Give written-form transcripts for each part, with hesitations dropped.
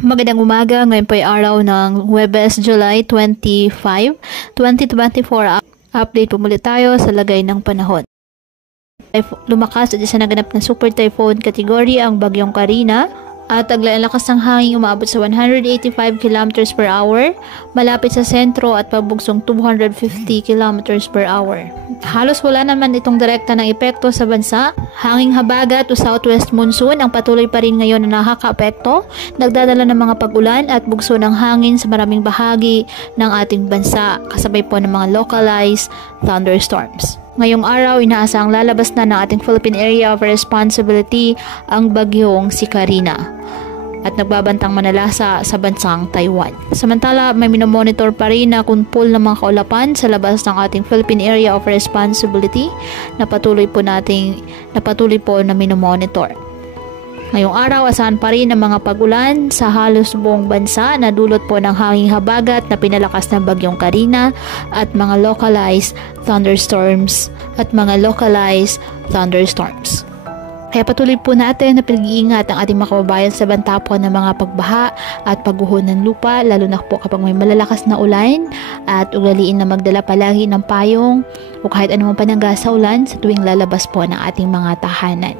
Magandang umaga, ngayon po ay araw ng Huwebes, July 25, 2024. Update po muli tayo sa lagay ng panahon. Lumakas at isa naganap na super typhoon category ang bagyong Karina at ang lakas ng hangin umaabot sa 185 km per hour malapit sa sentro at pabugsong 250 km per hour. Halos wala naman itong direkta ng epekto sa bansa. Hanging habagat o southwest monsoon ang patuloy pa rin ngayon na nakaka-apekto, nagdadala ng mga pag-ulan at bugso ng hangin sa maraming bahagi ng ating bansa, kasabay po ng mga localized thunderstorms. Ngayong araw, inaasang lalabas na ng ating Philippine Area of Responsibility ang bagyong si Karina at nagbabantang manalasa sa bansang Taiwan. Samantala, may minomonitor pa rin na kunpul ng mga kaulapan sa labas ng ating Philippine Area of Responsibility na patuloy po na minomonitor. Ngayong araw, asahan pa rin ang mga pag-ulan sa halos buong bansa na dulot po ng hanging habagat na pinalakas ng bagyong Karina at mga localized thunderstorms. Kaya patuloy po natin na pinag-iingat ang ating mga kababayan sa banta po ng mga pagbaha at pagguho ng lupa, lalo na po kapag may malalakas na ulan, at ugaliin na magdala palagi ng payong o kahit anumang panangga sa ulan sa tuwing lalabas po ng ating mga tahanan.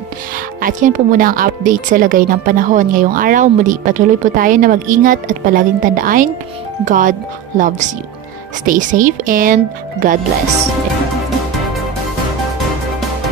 At yan po muna ang update sa lagay ng panahon ngayong araw. Muli patuloy po tayo na mag-ingat at palaging tandaan, God loves you. Stay safe and God bless.